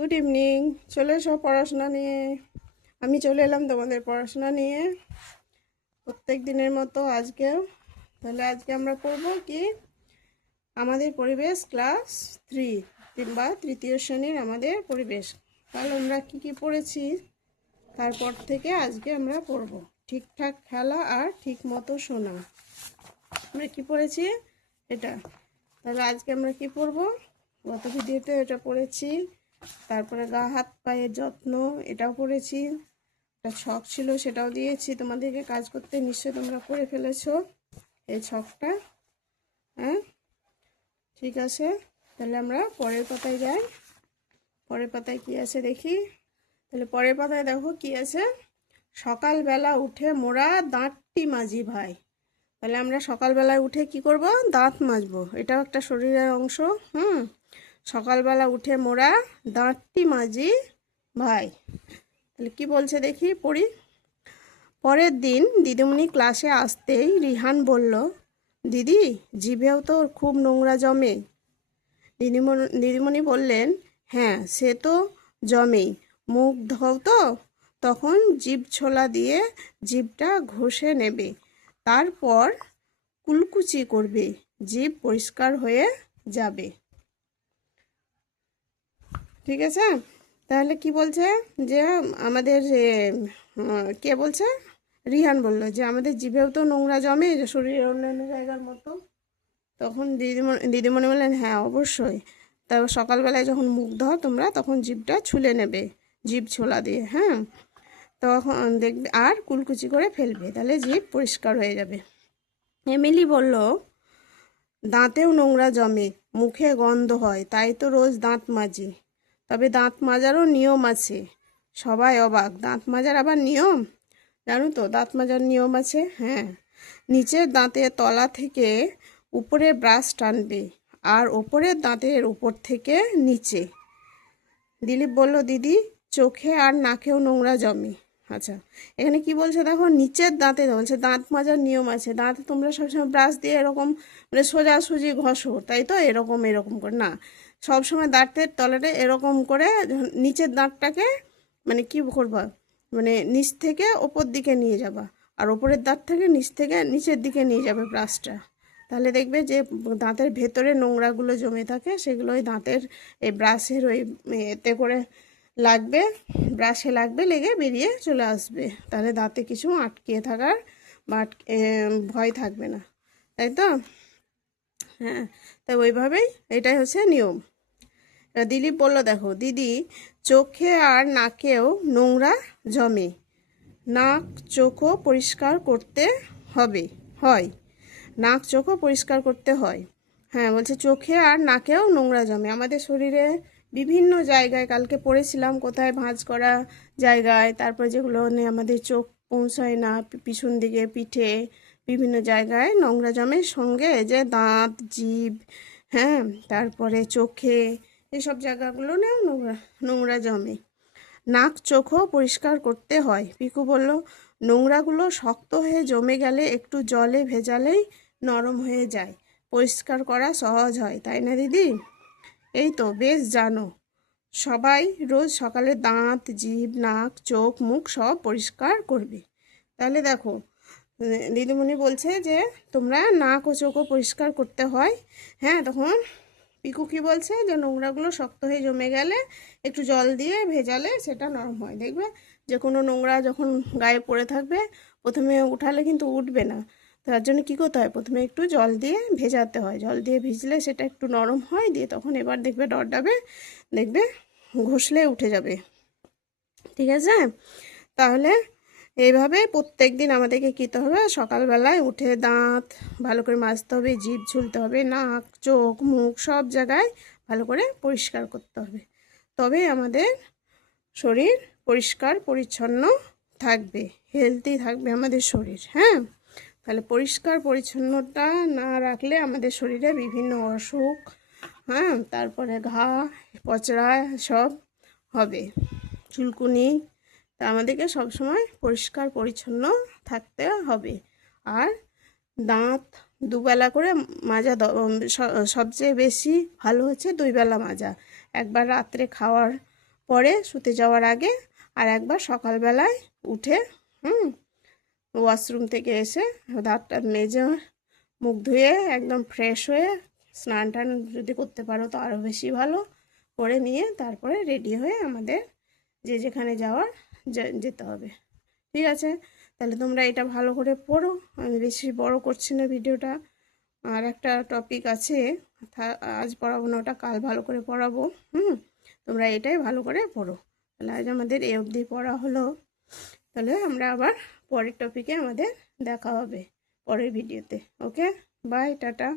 Good evening. চলে এসো পড়াশোনা নিয়ে। আমি চলে এলাম তোমাদের পড়াশোনা নিয়ে প্রত্যেক দিনের মতো আজকেও। তাহলে আজকে আমরা পড়ব কি আমাদের পরিবেশ ক্লাস 3 বা তৃতীয় শ্রেণীর আমাদের পরিবেশ। তাহলে আমরা কি কি পড়েছি তারপর থেকে আজকে আমরা পড়ব ঠিকঠাক খেলা আর ঠিক মতো শোনা। আমরা কি পড়েছি এটা। তাহলে আজকে আমরা কি পড়ব, গত ভিডিওতে এটা পড়েছি। তারপরে গা হাত পায়ের যত্ন এটাও পড়েছি। একটা ছক ছিল সেটাও দিয়েছি তোমাদেরকে কাজ করতে, নিশ্চয়ই তোমরা করে ফেলেছো এই ছকটা। হ্যাঁ, ঠিক আছে। তাহলে আমরা পরের পাতায় যাই। পরের পাতায় কি আছে দেখি। তাহলে পরের পাতায় দেখো কি আছে, সকালবেলা উঠে মোরা দাঁতটি মাজি ভাই। তাহলে আমরা সকালবেলায় উঠে কি করব, দাঁত মাজবো। এটাও একটা শরীরের অংশ। সকালবেলা উঠে মোরা দাঁতটি মাজি ভাই। তাহলে কি বলছে দেখি, পড়ি। পরের দিন দিদিমণি ক্লাসে আসতেই রিহান বলল, দিদি জিভেও তো খুব নোংরা জমে। দিদিমণি বললেন, হ্যাঁ সে তো জমেই, মুখ ধোও তো। তখন জিভ ছোলা দিয়ে জিভটা ঘষে নেবে, তারপর কুলকুচি করবে, জিভ পরিষ্কার হয়ে যাবে। ঠিক আছে। তাহলে কি বলছে যে আমাদের কে বলছে, রিহান বলল যে আমাদের জিভেও তো নোংরা জমে যে শরীরের অন্যান্য জায়গার মতো। তখন দিদিমণি বললেন, হ্যাঁ অবশ্যই। তারপর সকালবেলায় যখন মুখ ধোও তোমরা তখন জিভটা ছুলে নেবে, জিভ ছোলা দিয়ে। হ্যাঁ, তখন দেখবে আর কুলকুচি করে ফেলবে, তাহলে জিভ পরিষ্কার হয়ে যাবে। এমিলি বলল, দাঁতেও নোংরা জমে, মুখে গন্ধ হয়, তাই তো রোজ দাঁত মাজি। তবে দাঁত মাজারও নিয়ম আছে। সবাই অবাক, দাঁত মাজার আবার নিয়ম? জানো তো দাঁত মাজার নিয়ম আছে। হ্যাঁ, নিচের দাঁতের তলা থেকে উপরে ব্রাশ টানবে আর ওপরের দাঁতের উপর থেকে নিচে। দিলীপ বলল, দিদি চোখে আর নাকেও নোংরা জমে। আচ্ছা, এখানে কি বলছে দেখো, নিচের দাঁতে বলছে দাঁত মাজার নিয়ম আছে। দাঁতে তোমরা সবসময় ব্রাশ দিয়ে এরকম মানে সোজাসুজি ঘষো, তাই তো এরকম এরকম করে না, সবসময় দাঁতের তলাটা এরকম করে নিচের দাঁতটাকে মানে কি করবা, মানে নিচ থেকে ওপর দিকে নিয়ে যাবা, আর ওপরের দাঁত থেকে নিচ থেকে নিচের দিকে নিয়ে যাবে ব্রাশটা। তাহলে দেখবে যে দাঁতের ভেতরে নোংরাগুলো জমে থাকে, সেগুলো ওই দাঁতের এই ব্রাশের ওই এতে করে লাগবে, ব্রাশে লাগবে, লেগে বেরিয়ে চলে আসবে। তাহলে দাঁতে কিছু আটকে থাকার বা ভয় থাকবে না, তাই তো। হ্যাঁ, তাই ওইভাবেই এটাই হচ্ছে নিয়ম। দিলীপ বলল, দেখো দিদি চোখে আর নাকেও নোংরা জমে, নাক চোখও পরিষ্কার করতে হবে হয়, নাক চোখও পরিষ্কার করতে হয়। হ্যাঁ, বলছে চোখে আর নাকেও নোংরা জমে। আমাদের শরীরে বিভিন্ন জায়গায় কালকে পড়েছিলাম কোথায় ভাঁজ করা জায়গায়, তারপর যেগুলো আমাদের চোখ পৌঁছায় না, পিছন দিকে পিঠে বিভিন্ন জায়গায় নোংরা জমে, সঙ্গে যে দাঁত জিভ, হ্যাঁ তারপরে চোখে এসব জায়গাগুলো না নোংরা নোংরা জমে, নাক চোখও পরিষ্কার করতে হয়। পিকু বলল, নোংরাগুলো শক্ত হয়ে জমে গেলে একটু জলে ভেজালেই নরম হয়ে যায়, পরিষ্কার করা সহজ হয়, তাই না দিদি? এই তো বেশ জানো। সবাই রোজ সকালে দাঁত জিভ নাক চোখ মুখ সব পরিষ্কার করবে। তাহলে দেখো দিদিমণি বলছে যে তোমরা নাক ও চোখও পরিষ্কার করতে হয়। হ্যাঁ, তখন পিকু কি বলছে যে নোংরাগুলো শক্ত হয়ে জমে গেলে একটু জল দিয়ে ভেজালে সেটা নরম হয়। দেখবে যে কোনো নোংরা যখন গায়ে পড়ে থাকবে প্রথমে উঠালে কিন্তু উঠবে না, তার জন্য কী করতে হয়, প্রথমে একটু জল দিয়ে ভেজাতে হয়, জল দিয়ে ভিজলে সেটা একটু নরম হয়, দিয়ে তখন এবার দেখবে ডরডাবে, দেখবে ঘষলে উঠে যাবে। ঠিক আছে। তাহলে এইভাবে প্রত্যেক দিন আমাদেরকে কী করতে হবে, সকালবেলায় উঠে দাঁত ভালো করে মাজতে হবে, জিভ ঝুলতে হবে, নাক চোখ মুখ সব জায়গায় ভালো করে পরিষ্কার করতে হবে, তবে আমাদের শরীর পরিষ্কার পরিচ্ছন্ন থাকবে, হেলদি থাকবে আমাদের শরীর। হ্যাঁ, তাহলে পরিষ্কার পরিচ্ছন্নতা না রাখলে আমাদের শরীরে বিভিন্ন অসুখ, হ্যাঁ তারপরে ঘা পচড়া সব হবে, চুলকুনি। তা আমাদেরকে সবসময় পরিষ্কার পরিচ্ছন্ন থাকতে হবে। আর দাঁত দুবেলা করে মাজা, সবচেয়ে বেশি ভালো হচ্ছে 2 বেলা মাজা। একবার রাত্রে খাওয়ার পরে শুতে যাওয়ার আগে আর একবার সকালবেলায় উঠে ওয়াশরুম থেকে এসে দাঁত টাত মেজে মুখ ধুয়ে একদম ফ্রেশ হয়ে স্নান টান যদি করতে পারো তো আরও বেশি ভালো করে নিয়ে তারপরে রেডি হয়ে আমাদের যে যেখানে যাওয়ার যেতে হবে। ঠিক আছে, তাহলে তোমরা এটা ভালো করে পড়ো। আমি বেশি বড় করছি না ভিডিওটা। আর একটা টপিক আছে, আজ পড়াবো না, ওটা কাল ভালো করে পড়াবো। তোমরা এটাই ভালো করে পড়ো। তাহলে আজ আমাদের এই অবধি পড়া হলো। তাহলে আমরা আবার পরের টপিকে আমাদের দেখা হবে পরের ভিডিওতে। ওকে, বাই, টাটা।